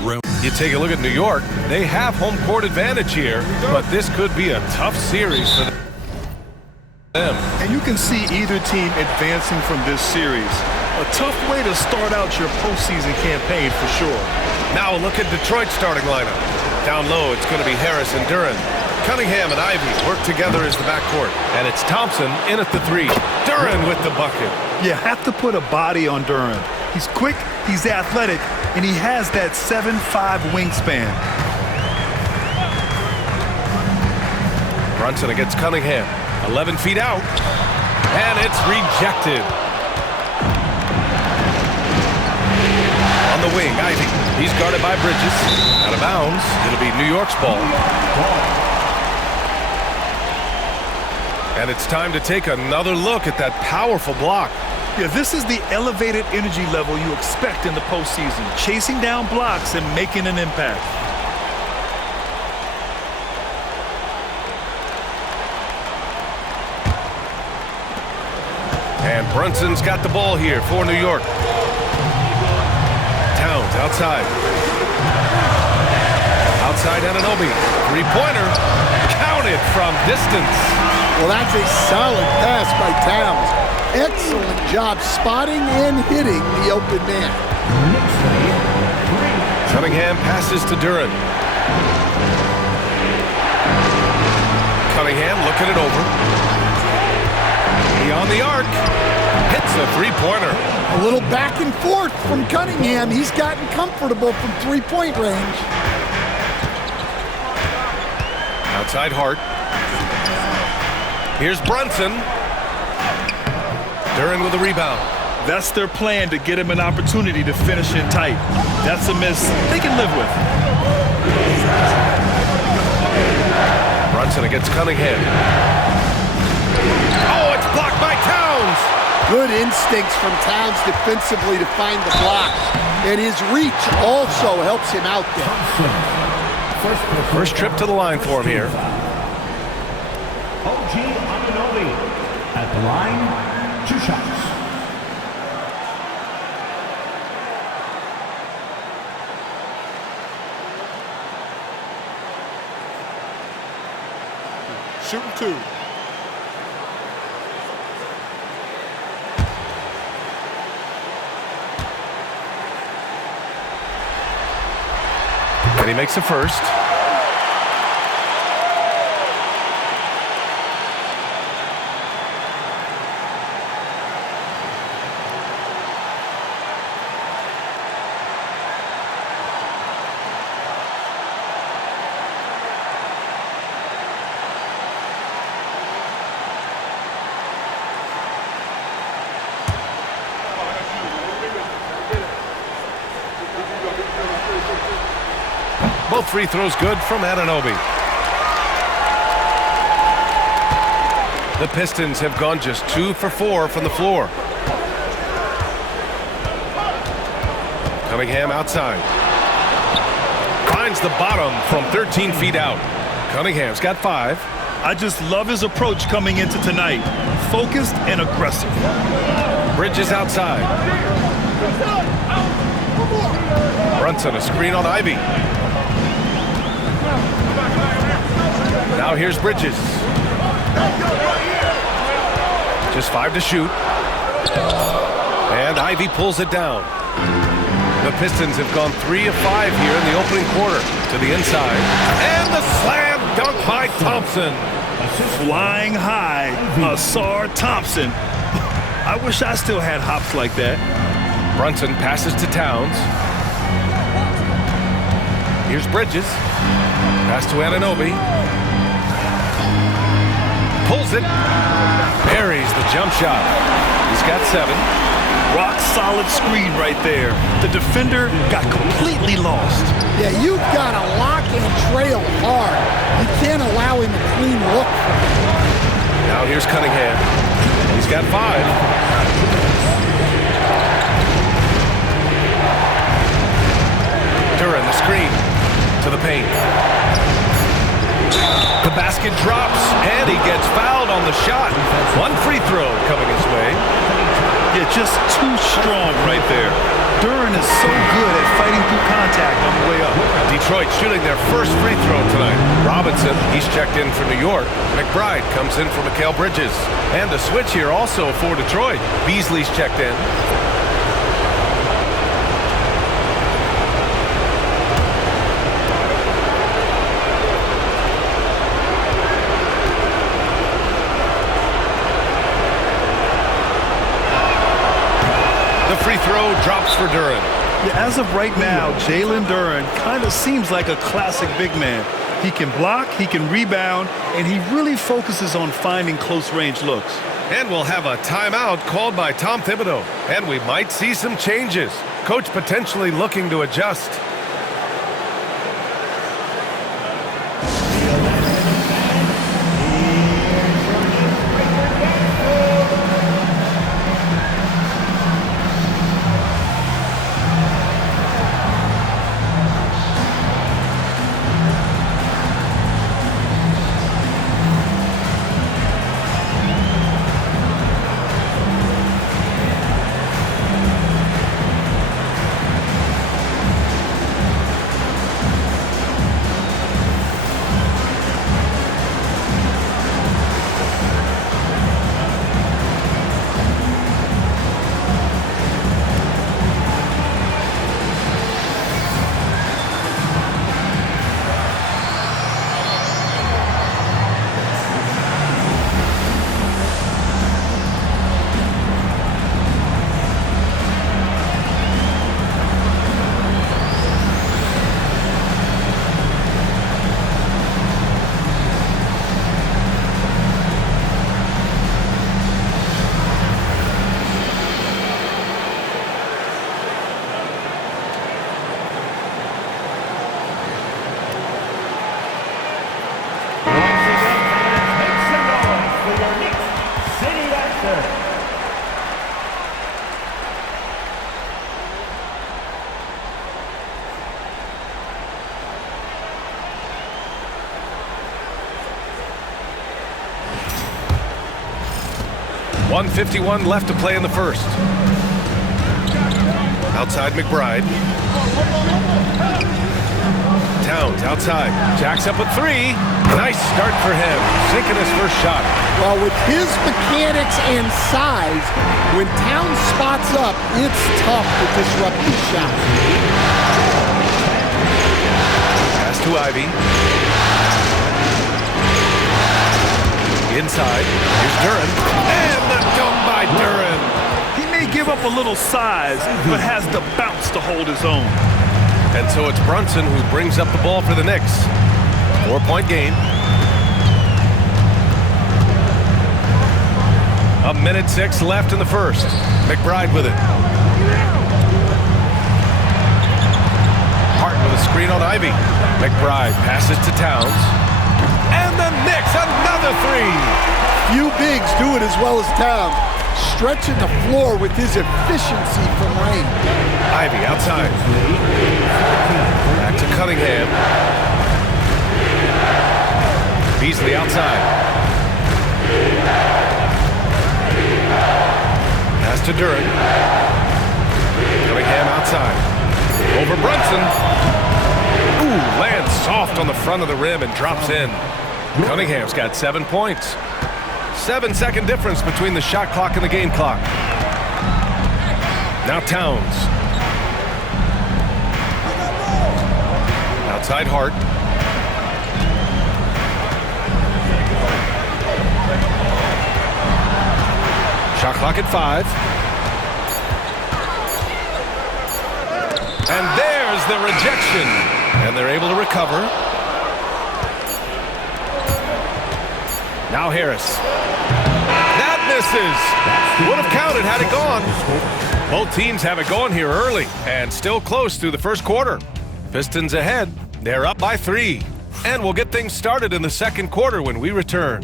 You take a look at New York. They have home court advantage here, but this could be a tough series for them. And you can see either team advancing from this series. A tough way to start out your postseason campaign for sure. Now look at Detroit's starting lineup. Down low, it's going to be Harris and Duren. Cunningham and Ivy work together as the backcourt. And it's Thompson in at the three. Duren with the bucket. You have to put a body on Duren. He's quick, he's athletic, and he has that 7'5" wingspan. Brunson against Cunningham. 11 feet out. And it's rejected. On the wing, Ivy. He's guarded by Bridges. Out of bounds. It'll be New York's ball. And it's time to take another look at that powerful block. Yeah, this is the elevated energy level you expect in the postseason. Chasing down blocks and making an impact. And Brunson's got the ball here for New York. Towns outside. Outside Anunoby. Three-pointer. Counted from distance. Well, that's a solid pass by Towns. Excellent job spotting and hitting the open man. Cunningham passes to Duren. Cunningham looking it over. He on the arc. Hits a three-pointer. A little back and forth from Cunningham. He's gotten comfortable from three-point range. Outside Hart. Here's Brunson. Duren with a rebound. That's their plan, to get him an opportunity to finish in tight. That's a miss they can live with. Brunson against Cunningham. Oh, it's blocked by Towns. Good instincts from Towns defensively to find the block. And his reach also helps him out there. First trip to the line for him here. OG Anunoby at the line. 2 shots. Shooting 2. And he makes the first. Both free throws good from Anunoby. The Pistons have gone just 2 for 4 from the floor. Cunningham outside. Finds the bottom from 13 feet out. Cunningham's got 5. I just love his approach coming into tonight. Focused and aggressive. Bridges outside. Brunson, a screen on Ivy. Now here's Bridges. Just 5 to shoot. And Ivy pulls it down. The Pistons have gone 3 of 5 here in the opening quarter. To the inside. And the slam dunk by Thompson. Flying high, Asar Thompson. I wish I still had hops like that. Brunson passes to Towns. Here's Bridges. Pass to Anunoby. Pulls it. Buries the jump shot. He's got 7. Rock solid screen right there. The defender got completely lost. Yeah, you've got to lock and trail hard. You can't allow him a clean look. Now here's Cunningham. He's got 5. Duren the screen to the paint. The basket drops, and he gets fouled on the shot. 1 free throw coming his way. Yeah, just too strong right there. Duren is so good at fighting through contact on the way Detroit shooting their first free throw tonight. Robinson, he's checked in for New York. McBride comes in for Mikal Bridges. And the switch here also for Detroit. Beasley's checked in. The free throw drops for Duren. Yeah, as of right now, Jalen Duren kind of seems like a classic big man. He can block, he can rebound, and he really focuses on finding close-range looks. And we'll have a timeout called by Tom Thibodeau. And we might see some changes. Coach potentially looking to adjust. .151 left to play in the first. Outside McBride. Towns outside. Jacks up with three. Nice start for him. Sinking his first shot. Well, with his mechanics and size, when Towns spots up, it's tough to disrupt his shot. Pass to Ivy. Inside. Here's Duren. And the dunk by Duren. He may give up a little size, but has the bounce to hold his own. And so it's Brunson who brings up the ball for the Knicks. 4-point game. 1:06 left in the first. McBride with it. Hart with a screen on Ivy. McBride passes to Towns. And the Knicks, another three. Few bigs do it as well as Towns, stretching the floor with his efficiency from range. Ivy outside. Back to Cunningham. Beasley outside. Pass to Duren. Cunningham outside. Over Brunson. Ooh, lands soft on the front of the rim and drops in. Cunningham's got 7 points. 7-second difference between the shot clock and the game clock. Now Towns. Outside Hart. Shot clock at 5. And there's the rejection. And they're able to recover. Now Harris. That misses. Would have counted had it gone. Both teams have it going here early and still close through the first quarter. Pistons ahead. They're up by 3. And we'll get things started in the second quarter when we return.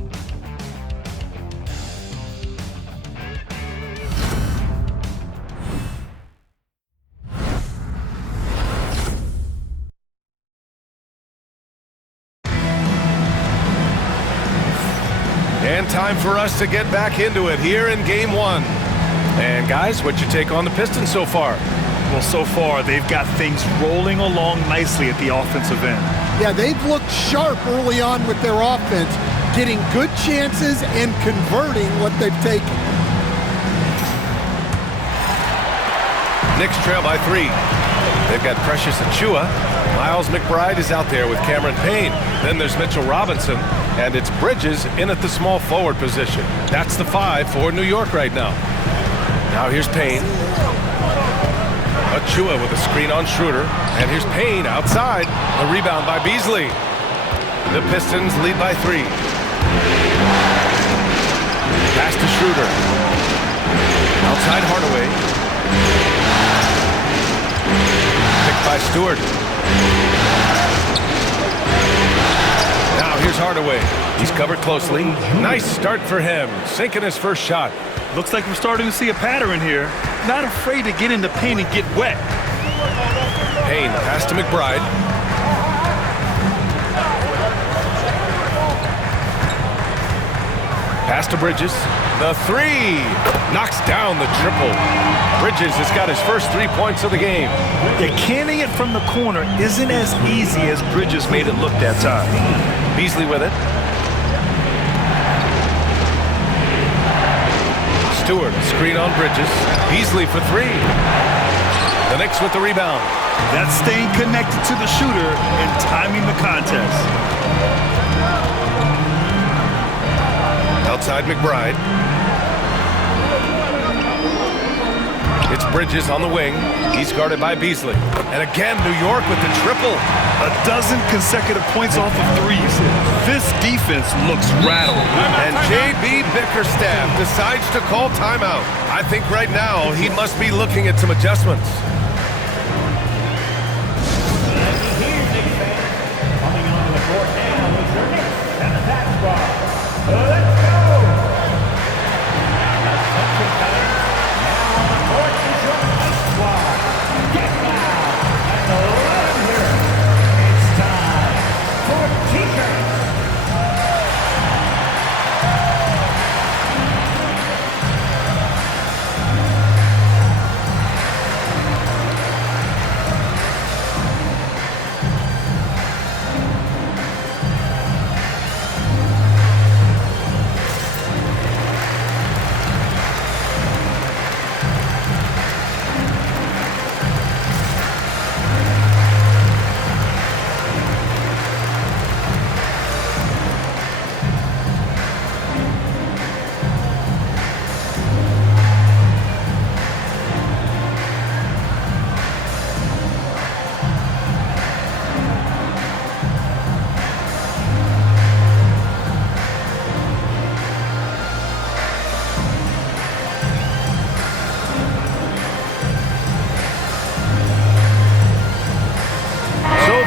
And time for us to get back into it here in Game 1. And guys, what's your take on the Pistons so far? Well, so far, they've got things rolling along nicely at the offensive end. Yeah, they've looked sharp early on with their offense, getting good chances and converting what they've taken. Knicks trail by 3. They've got Precious Achiuwa. Miles McBride is out there with Cameron Payne. Then there's Mitchell Robinson, and it's Bridges in at the small forward position. That's the 5 for New York right now. Now here's Payne. Achiuwa with a screen on Schroeder. And here's Payne outside. The rebound by Beasley. The Pistons lead by 3. Pass to Schroeder. Outside Hardaway. Picked by Stewart. Now here's Hardaway. He's covered closely. Nice start for him. Sinking his first shot. Looks like we're starting to see a pattern here. Not afraid to get in the paint and get wet. Payne, pass to McBride. Pass to Bridges. The 3. Knocks down the triple. Bridges has got his first 3 points of the game. Yeah, canning it from the corner isn't as easy as Bridges made it look that time. Beasley with it. Stewart, screen on Bridges. Beasley for 3. The Knicks with the rebound. That's staying connected to the shooter and timing the contest. Outside McBride. It's Bridges on the wing. He's guarded by Beasley. And again, New York with the triple. A dozen consecutive points off of threes. This defense looks rattled. And J.B. Bickerstaff decides to call timeout. I think right now he must be looking at some adjustments. Coming onto the court now is your Knicks and the Tax Bar. Let's go! The Century Giants now on the court is your Knicks squad. Get down and let them hear it. It's time for T-shirts.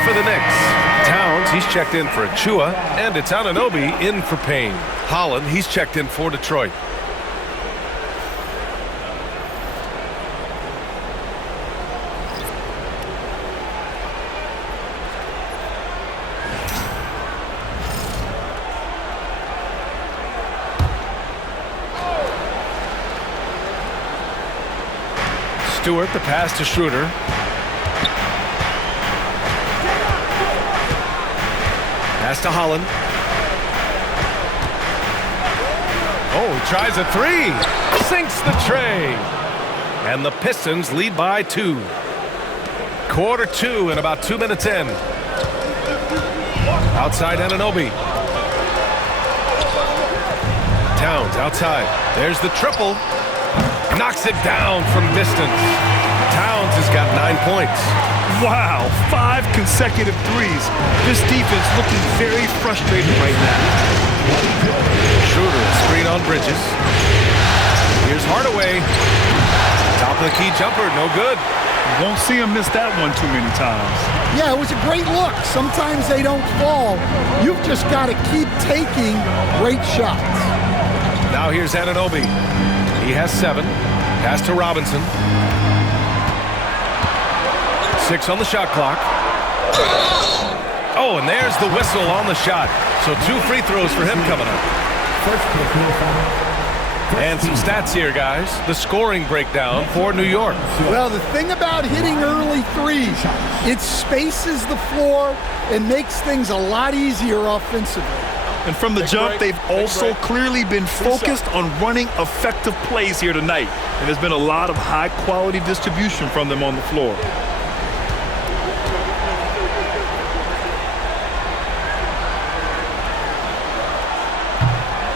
For the Knicks, Towns, he's checked in for Achiuwa, and it's Anunoby in for Payne. Holland, he's checked in for Detroit. Stewart, the pass to Schroeder. Pass to Holland. Oh, he tries a 3. Sinks the tray. And the Pistons lead by 2. Quarter 2 and about 2 minutes in. Outside Anunoby. Towns outside. There's the triple. Knocks it down from distance. Towns has got 9 points. Wow, 5 consecutive threes. This defense looking very frustrated right now. Schroeder, screen on Bridges. Here's Hardaway. Top of the key jumper, no good. Won't see him miss that one too many times. Yeah, it was a great look. Sometimes they don't fall. You've just got to keep taking great shots. Now here's Anunoby. He has 7. Pass to Robinson. 6 on the shot clock. Oh, and there's the whistle on the shot. So 2 free throws for him coming up. First personal foul. And some stats here, guys. The scoring breakdown for New York. Well, the thing about hitting early threes, it spaces the floor and makes things a lot easier offensively. And from the jump, they've also clearly been focused on running effective plays here tonight. And there's been a lot of high-quality distribution from them on the floor.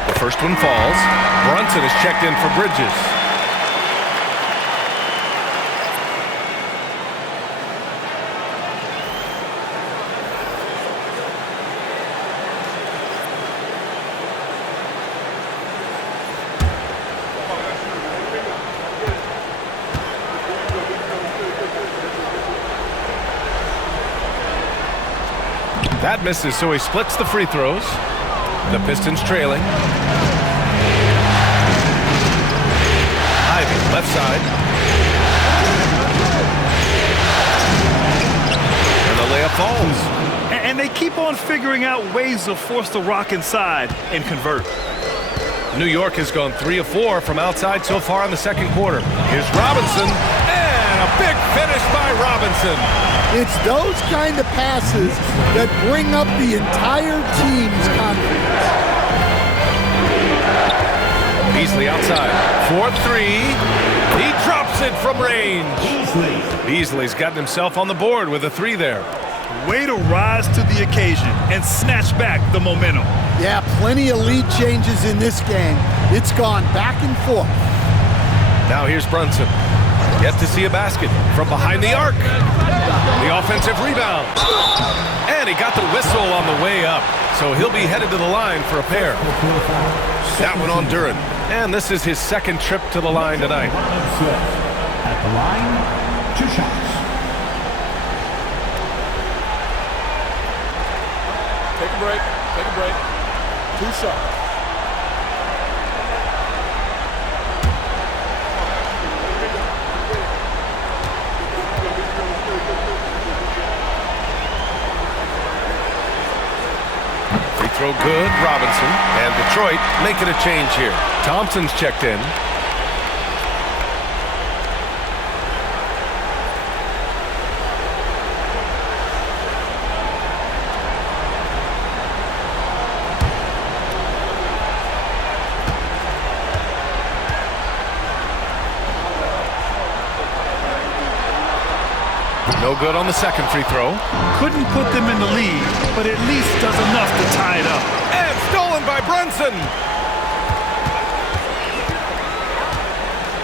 The first one falls. Brunson is checked in for Bridges. That misses, so he splits the free throws. The Pistons trailing. Ivy, left side. And the layup falls. And they keep on figuring out ways to force the rock inside and convert. New York has gone 3 of 4 from outside so far in the second quarter. Here's Robinson, and a big finish by Robinson. It's those kind of passes that bring up the entire team's confidence. Beasley outside. 4-3. He drops it from range. Beasley's gotten himself on the board with a 3 there. Way to rise to the occasion and snatch back the momentum. Yeah, plenty of lead changes in this game. It's gone back and forth. Now here's Brunson. Yet to see a basket from behind the arc. The offensive rebound. And he got the whistle on the way up. So he'll be headed to the line for a pair. That one on Duren. And this is his second trip to the line tonight. At the line, 2 shots. Take a break. Take a break. 2 shots. Free throw good, Robinson. And Detroit making a change here. Thompson's checked in. No good on the second free throw. Couldn't put them in the lead, but at least does enough to tie it up. And stolen by Brunson.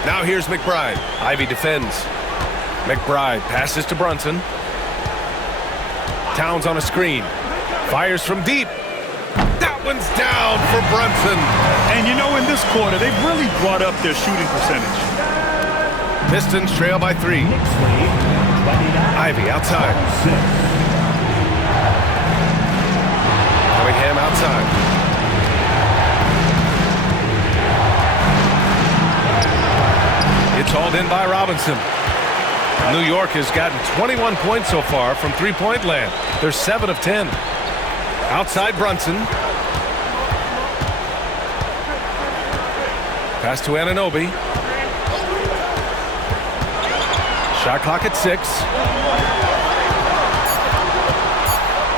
Now here's McBride. Ivy defends. McBride passes to Brunson. Towns on a screen. Fires from deep. That one's down for Brunson. And you know, in this quarter, they've really brought up their shooting percentage. Pistons trail by 3. Ivy outside. Cunningham outside. It's hauled in by Robinson. New York has gotten 21 points so far from three-point land. They're 7 of 10. Outside Brunson. Pass to Anunoby. Shot clock at 6.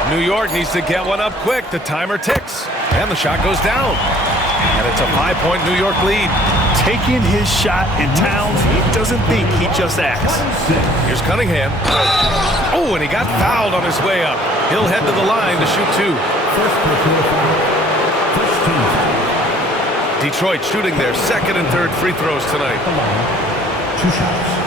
New York needs to get one up quick. The timer ticks. And the shot goes down. And it's a 5-point New York lead. Taking his shot, and Towns, he doesn't think, he just acts. Here's Cunningham. Oh, and he got fouled on his way up. He'll head to the line to shoot 2. Detroit shooting their second and third free throws tonight. 2 shots.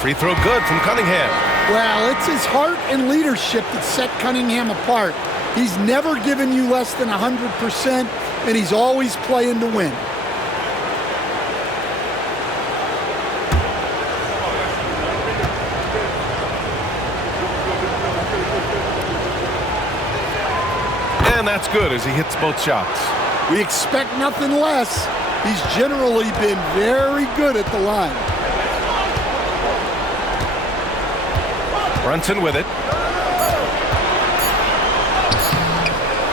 Free throw good from Cunningham. Well, it's his heart and leadership that set Cunningham apart. He's never given you less than 100%, and he's always playing to win. And that's good as he hits both shots. We expect nothing less. He's generally been very good at the line. Brunson with it.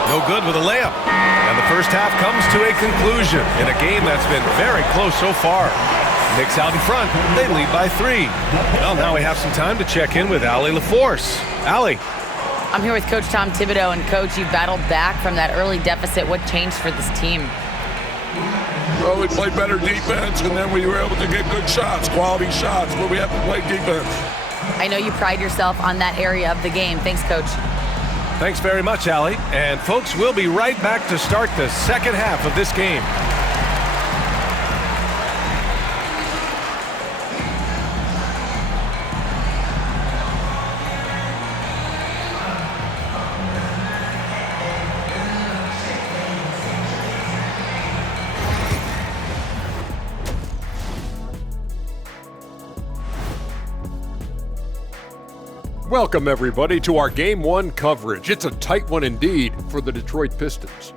No good with a layup. And the first half comes to a conclusion in a game that's been very close so far. Knicks out in front. They lead by 3. Well, now we have some time to check in with Allie LaForce. Allie. I'm here with Coach Tom Thibodeau. And, Coach, you battled back from that early deficit. What changed for this team? Well, we played better defense, and then we were able to get good shots, quality shots, but we have to play defense. I know you pride yourself on that area of the game. Thanks, Coach. Thanks very much, Allie. And, folks, we'll be right back to start the second half of this game. Welcome, everybody, to our Game 1 coverage. It's a tight one indeed for the Detroit Pistons.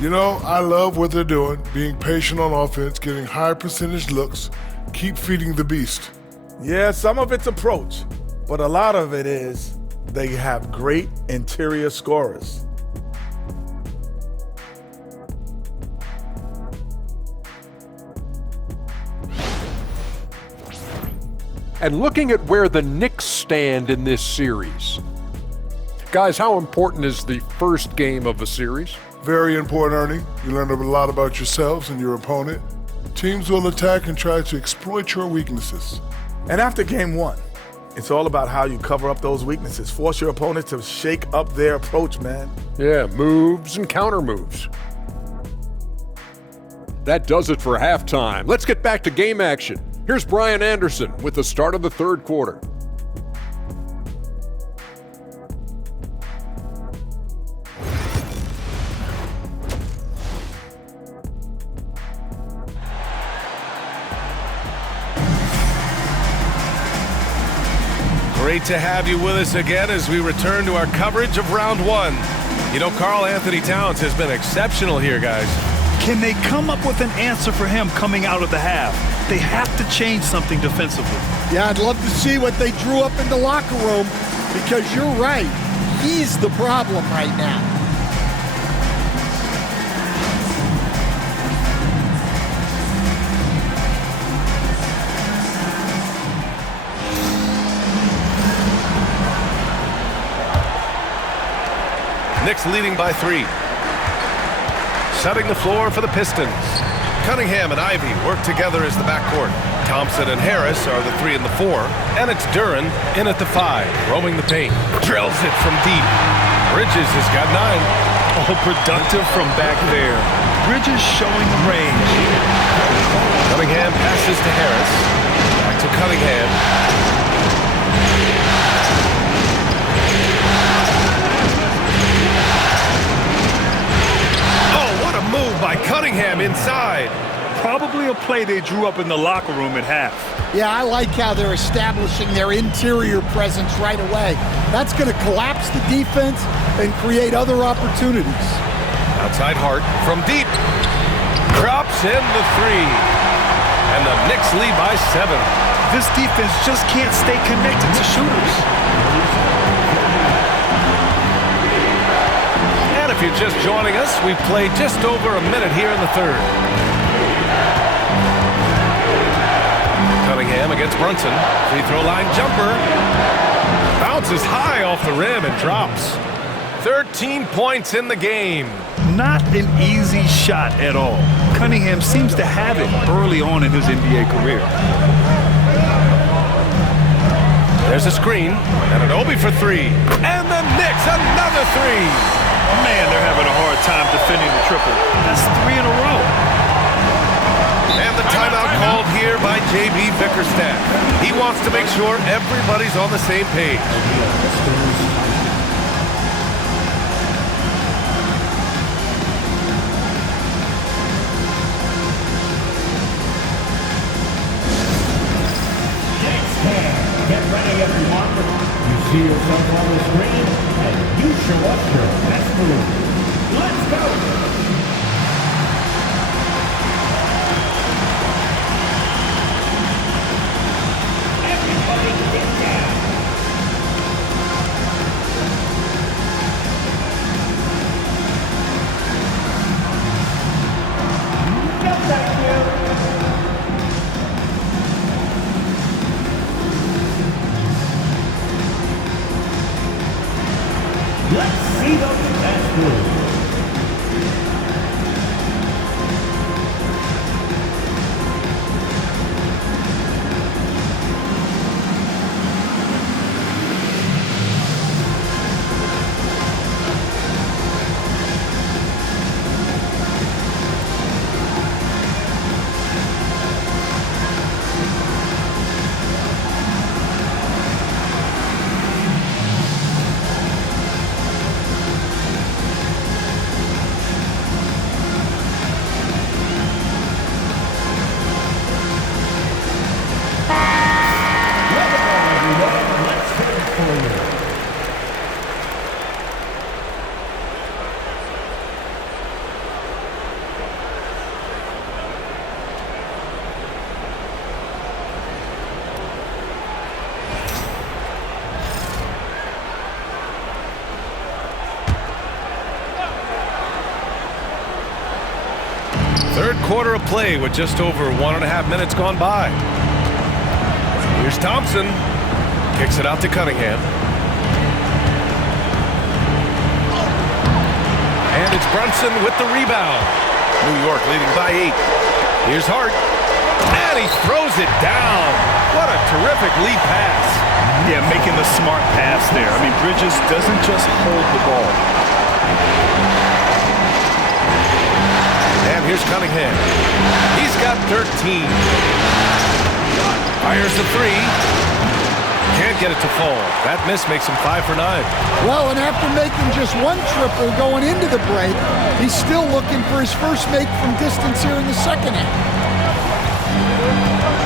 You know, I love what they're doing, being patient on offense, getting high percentage looks, keep feeding the beast. Yeah, some of it's approach, but a lot of it is they have great interior scorers. And looking at where the Knicks stand in this series. Guys, how important is the first game of a series? Very important, Ernie. You learn a lot about yourselves and your opponent. Teams will attack and try to exploit your weaknesses. And after game 1, it's all about how you cover up those weaknesses. Force your opponent to shake up their approach, man. Yeah, moves and counter moves. That does it for halftime. Let's get back to game action. Here's Brian Anderson with the start of the third quarter. Great to have you with us again as we return to our coverage of round 1. You know, Karl Anthony Towns has been exceptional here, guys. Can they come up with an answer for him coming out of the half? They have to change something defensively. Yeah, I'd love to see what they drew up in the locker room because you're right. He's the problem right now. Knicks leading by 3. Setting the floor for the Pistons. Cunningham and Ivy work together as the backcourt. Thompson and Harris are the 3 and the 4. And it's Duren in at the 5, roaming the paint. Drills it from deep. Bridges has got 9. Oh, productive from back there. Bridges showing the range. Cunningham passes to Harris. Back to Cunningham. Move by Cunningham inside. Probably a play they drew up in the locker room at half. Yeah, I like how they're establishing their interior presence right away. That's going to collapse the defense and create other opportunities. Outside Hart from deep. Drops in the 3. And the Knicks lead by 7. This defense just can't stay connected to shooters. If you're just joining us, we've played just over a minute here in the third. Cunningham against Brunson. Free throw line jumper. Bounces high off the rim and drops. 13 points in the game. Not an easy shot at all. Cunningham seems to have it early on in his NBA career. There's a screen, and an Obi for 3. And the Knicks, another 3. Man, they're having a hard time defending the triple. That's 3 in a row. And the timeout called here by J.B. Bickerstaff. He wants to make sure everybody's on the same page. Get ready, everyone. You see yourself on the screen, and you Show us your best move. Let's go. Everybody get down. No, thank you. Let's see the best move. Third quarter of play with just over 1.5 minutes gone by. Here's Thompson. Kicks it out to Cunningham. And it's Brunson with the rebound. New York leading by 8. Here's Hart. And he throws it down. What a terrific lead pass. Yeah, making the smart pass there. I mean, Bridges doesn't just hold the ball. And here's Cunningham. He's got 13. Fires the 3. Can't get it to fall. That miss makes him 5 for 9. Well, and after making just one triple going into the break, he's still looking for his first make from distance here in the second half.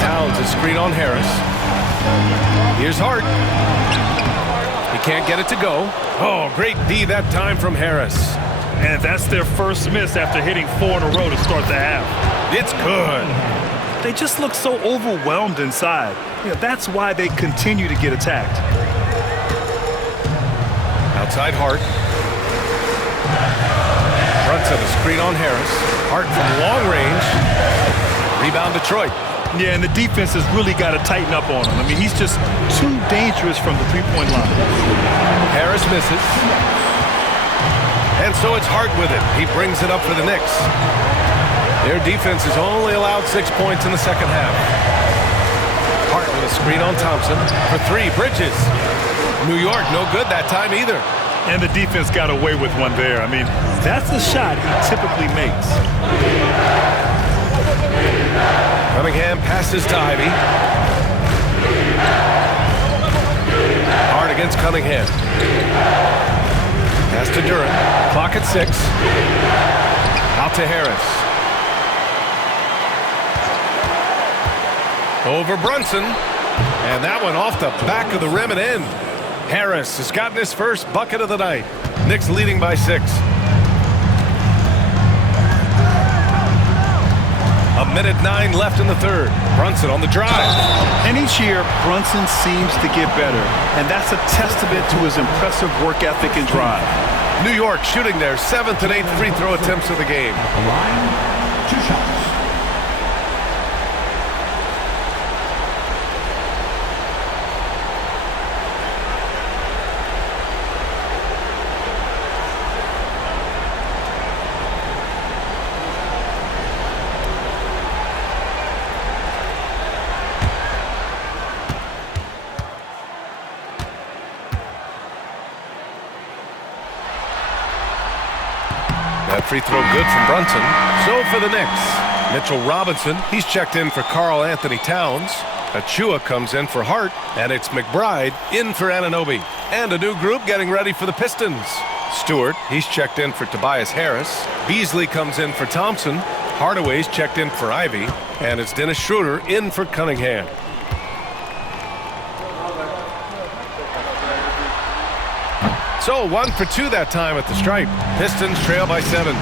Towns a screen on Harris. Here's Hart. He can't get it to go. Oh, great D that time from Harris. And that's their first miss after hitting 4 in a row to start the half. It's good. They just look so overwhelmed inside. That's why they continue to get attacked. Outside Hart. Brunson a screen on Harris. Hart from long range. Rebound Detroit. Yeah, and the defense has really got to tighten up on him. I mean, he's just too dangerous from the three-point line. Harris misses. And so it's Hart with it. He brings it up for the Knicks. Their defense has only allowed 6 points in the second half. Hart with a screen on Thompson. For 3, Bridges. New York, no good that time either. And the defense got away with one there. I mean, that's the shot he typically makes. Cunningham passes to Ivy. Hart against Cunningham. Pass to Durant. Clock at 6. Out to Harris. Over Brunson. And that one off the back of the rim and in. Harris has gotten his first bucket of the night. Knicks leading by 6. A minute 9 left in the third. Brunson on the drive. And each year, Brunson seems to get better. And that's a testament to his impressive work ethic and drive. New York shooting their 7th and 8th free throw attempts of the game. The line, 2 shots. That free throw good from Brunson. So for the Knicks, Mitchell Robinson, he's checked in for Karl Anthony Towns. Achua comes in for Hart, and it's McBride in for Anunoby. And a new group getting ready for the Pistons. Stewart, he's checked in for Tobias Harris. Beasley comes in for Thompson. Hardaway's checked in for Ivy. And it's Dennis Schroeder in for Cunningham. So 1 for 2 that time at the stripe. Pistons trail by 7.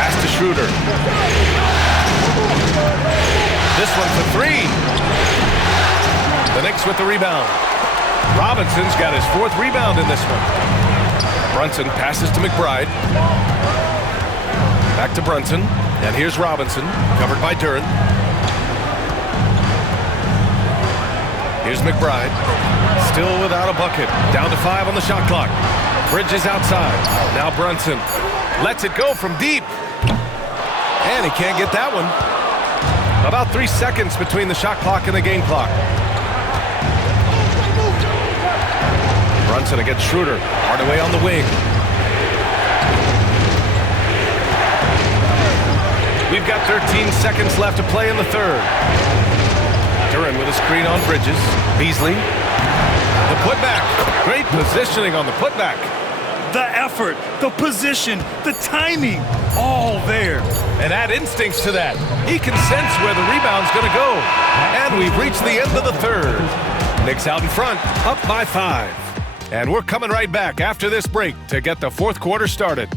Pass to Schroeder. This one for 3. The Knicks with the rebound. Robinson's got his 4th rebound in this one. Brunson passes to McBride. Back to Brunson. And here's Robinson, covered by Duren. Here's McBride. Still without a bucket. Down to 5 on the shot clock. Bridges outside. Now Brunson lets it go from deep. And he can't get that one. About 3 seconds between the shot clock and the game clock. Brunson against Schroeder. Hardaway on the wing. We've got 13 seconds left to play in the third. Duren with a screen on Bridges. Beasley. The putback. Great positioning on the putback. The effort, the position, the timing, all there. And add instincts to that. He can sense where the rebound's going to go. And we've reached the end of the third. Knicks out in front, up by 5. And we're coming right back after this break to get the fourth quarter started.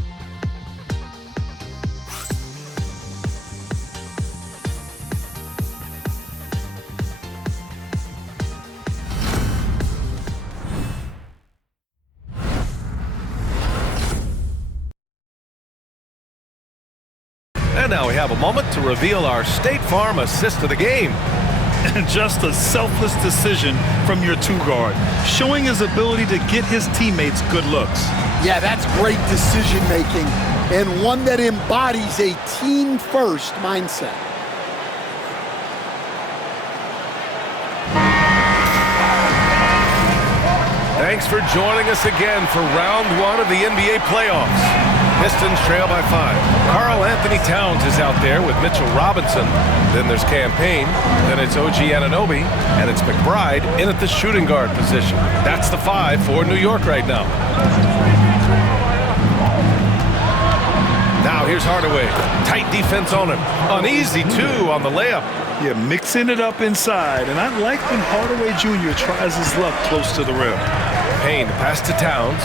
And now we have a moment to reveal our State Farm assist of the game. And just a selfless decision from your 2-guard, showing his ability to get his teammates good looks. Yeah, that's great decision making, and one that embodies a team-first mindset. Thanks for joining us again for round 1 of the NBA playoffs. Pistons trail by 5. Karl Anthony Towns is out there with Mitchell Robinson. Then there's Campaign. Then it's OG Anunoby. And it's McBride in at the shooting guard position. That's the 5 for New York right now. Now here's Hardaway. Tight defense on him. Uneasy, too, on the layup. Yeah, mixing it up inside. And I like when Hardaway Jr. tries his luck close to the rim. Payne pass to Towns.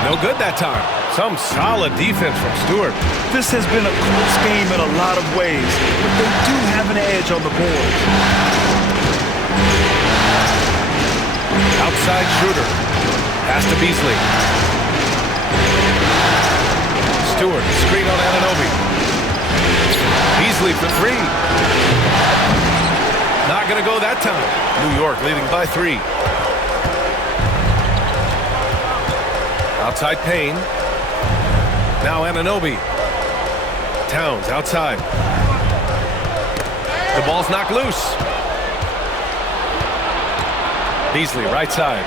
No good that time. Some solid defense from Stewart. This has been a close game in a lot of ways, but they do have an edge on the board. Outside Schroeder. Pass to Beasley. Stewart, screen on Anunoby. Beasley for 3. Not going to go that time. New York leading by 3. Outside Payne. Now Anunoby. Towns outside. The ball's knocked loose. Beasley right side.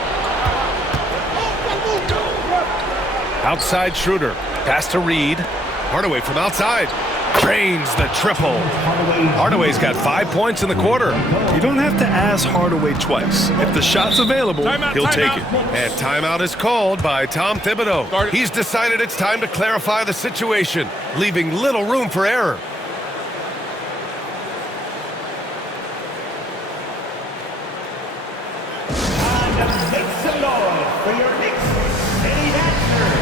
Outside Schroeder. Pass to Reed. Hardaway from outside. Drains the triple. Hardaway's got 5 points in the quarter. You don't have to ask Hardaway twice. If the shot's available, he'll take it. And timeout is called by Tom Thibodeau. He's decided it's time to clarify the situation, leaving little room for error. And make some noise for your Knicks City Dancers.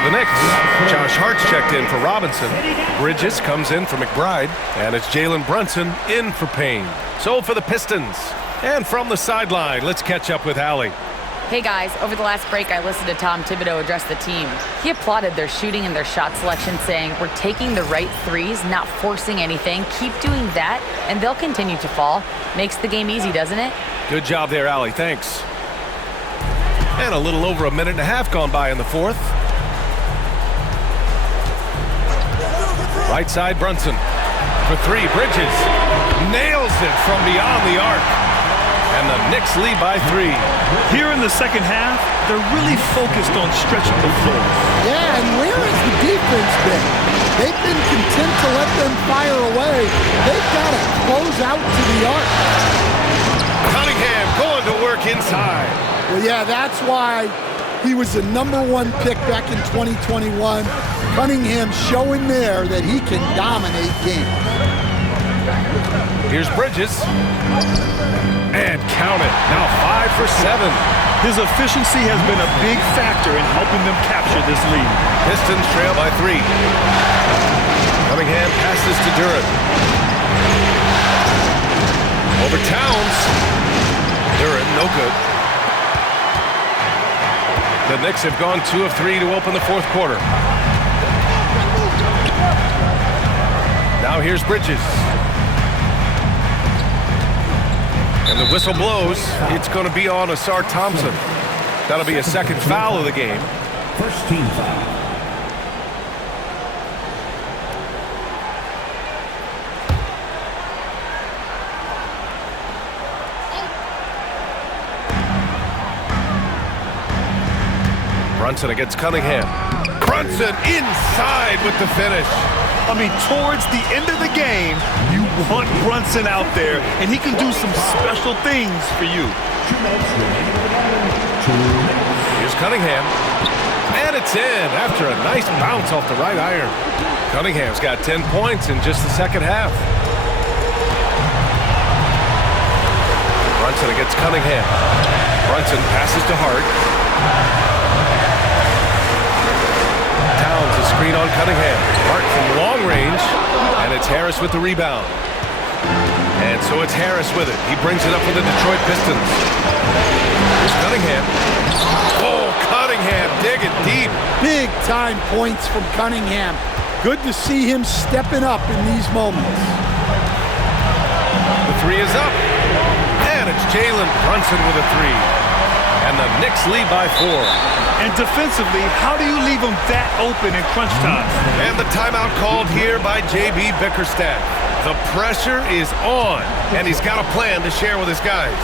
For the Knicks, Josh Hart's checked in for Robinson. Bridges comes in for McBride. And it's Jalen Brunson in for Payne. So for the Pistons. And from the sideline, let's catch up with Allie. Hey guys, over the last break, I listened to Tom Thibodeau address the team. He applauded their shooting and their shot selection, saying, "We're taking the right threes, not forcing anything. Keep doing that, and they'll continue to fall." Makes the game easy, doesn't it? Good job there, Allie. Thanks. And a little over a minute and a half gone by in the fourth. Right side, Brunson. For three, Bridges. Nails it from beyond the arc. And the Knicks lead by 3. Here in the second half, they're really focused on stretching the floor. Yeah, and where has the defense been? They've been content to let them fire away. They've got to close out to the arc. Cunningham going to work inside. Well, yeah, that's why he was the #1 pick back in 2021. Cunningham showing there that he can dominate games. Here's Bridges. And count it. Now 5 for 7. His efficiency has been a big factor in helping them capture this lead. Pistons trail by 3. Cunningham passes to Durant. Over Towns. Durant, no good. The Knicks have gone 2 of 3 to open the fourth quarter. Now here's Bridges. And the whistle blows. It's going to be on Asar Thompson. That'll be a second foul of the game. First team foul. Brunson against Cunningham. Brunson inside with the finish. I mean, towards the end of the game, you want Brunson out there, and he can do some special things for you. Here's Cunningham. And it's in after a nice bounce off the right iron. Cunningham's got 10 points in just the second half. Brunson against Cunningham. Brunson passes to Hart. Towns a screen on Cunningham. Hart from long range. And it's Harris with the rebound. And so it's Harris with it. He brings it up for the Detroit Pistons. Here's Cunningham. Oh, Cunningham digging deep. Big time points from Cunningham. Good to see him stepping up in these moments. The three is up. And it's Jalen Brunson with a 3. And the Knicks lead by 4. And defensively, how do you leave them that open in crunch time? And the timeout called here by J.B. Bickerstaff. The pressure is on, and he's got a plan to share with his guys.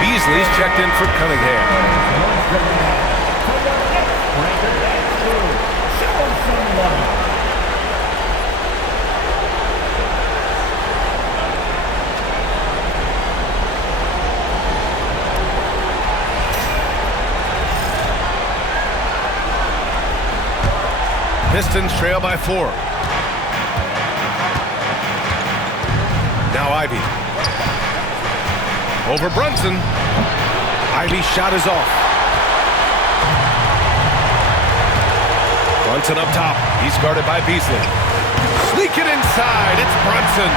Beasley's checked in for Cunningham. Pistons trail by 4. Now Ivy. Over Brunson. Ivy's shot is off. Brunson up top. He's guarded by Beasley. Sneak it inside. It's Brunson.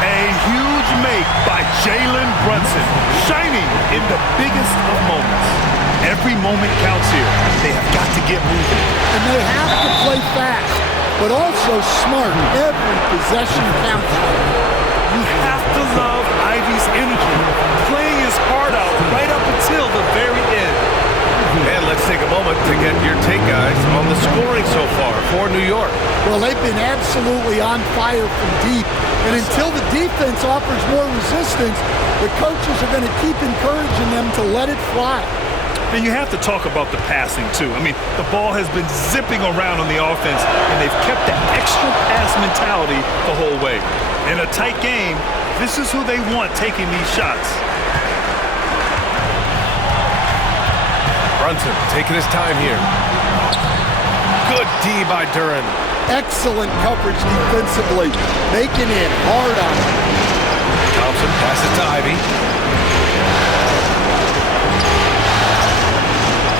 A huge make by Jalen Brunson, shining in the biggest of moments. Every moment counts here. They have got to get moving. And they have to play fast, but also smart. Every possession counts. You have to love Ivy's energy, playing his heart out right up until the very end. And let's take a moment to get your take, guys, on the scoring so far for New York. Well, they've been absolutely on fire from deep. And until the defense offers more resistance, the coaches are going to keep encouraging them to let it fly. And you have to talk about the passing, too. I mean, the ball has been zipping around on the offense, and they've kept that extra pass mentality the whole way. In a tight game, this is who they want taking these shots. Brunson taking his time here. Good D by Duren. Excellent coverage defensively, making it hard on him. Thompson passes to Ivy.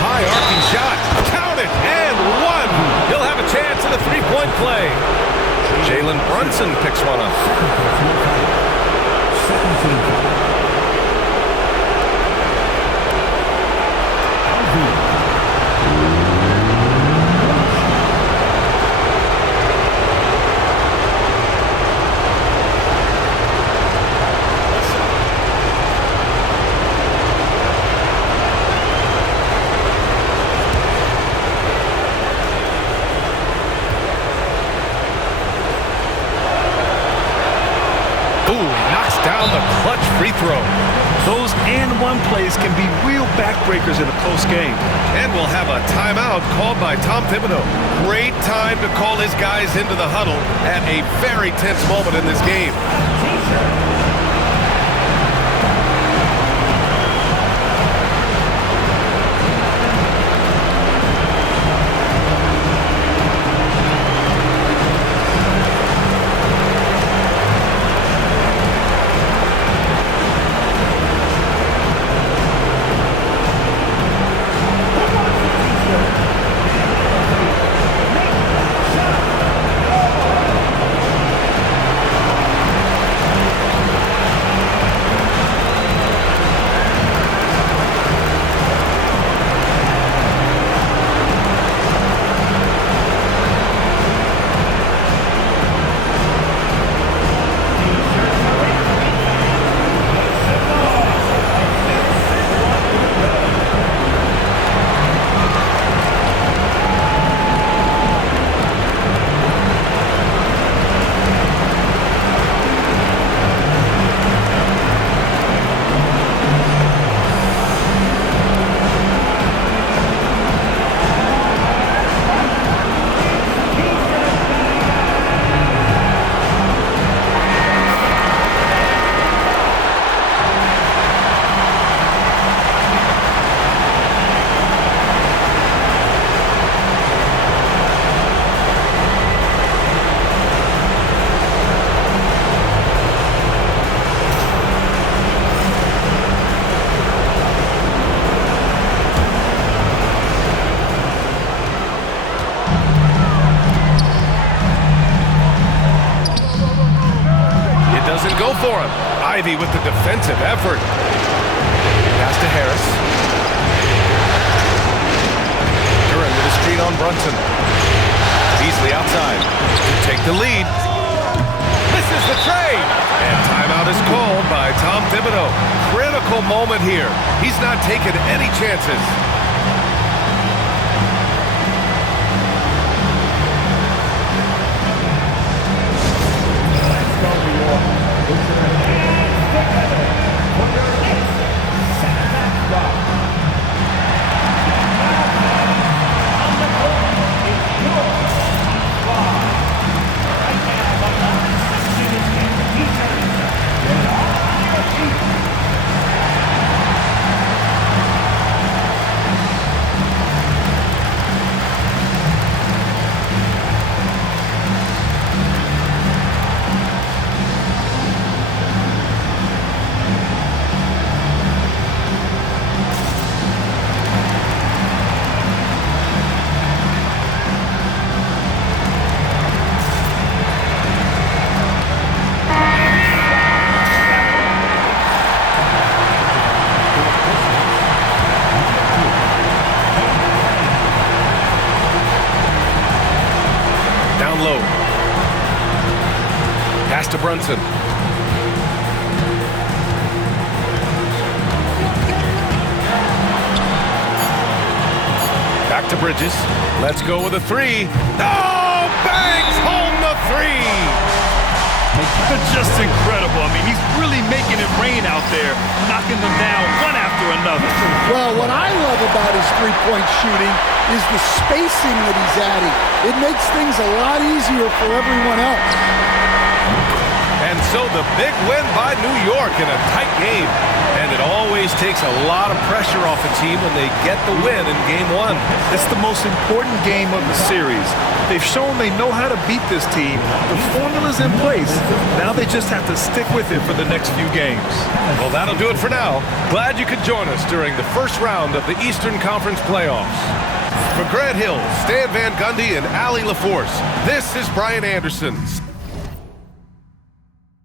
High arcing shot. Count it, and one. He'll have a chance at a three-point play. Jalen Brunson picks one up. 17. Free throw. Those and-one plays can be real backbreakers in a close game. And we'll have a timeout called by Tom Thibodeau. Great time to call his guys into the huddle at a very tense moment in this game. For him. Ivy with the defensive effort. Pass to Harris. Duren with a screen on Brunson. Beasley outside to take the lead. Misses the trade. And timeout is called by Tom Thibodeau. Critical moment here. He's not taking any chances. to Brunson. Back to Bridges. Let's go with a three. Oh, bangs home the three. Just incredible. I mean, he's really making it rain out there, knocking them down one after another. Well, what I love about his three-point shooting is the spacing that he's adding. It makes things a lot easier for everyone else. And so the big win by New York in a tight game. And it always takes a lot of pressure off a team when they get the win in Game 1. It's the most important game of the series. They've shown they know how to beat this team. The formula's in place. Now they just have to stick with it for the next few games. Well, that'll do it for now. Glad you could join us during the first round of the Eastern Conference playoffs. For Grant Hill, Stan Van Gundy, and Allie LaForce, this is Brian Anderson.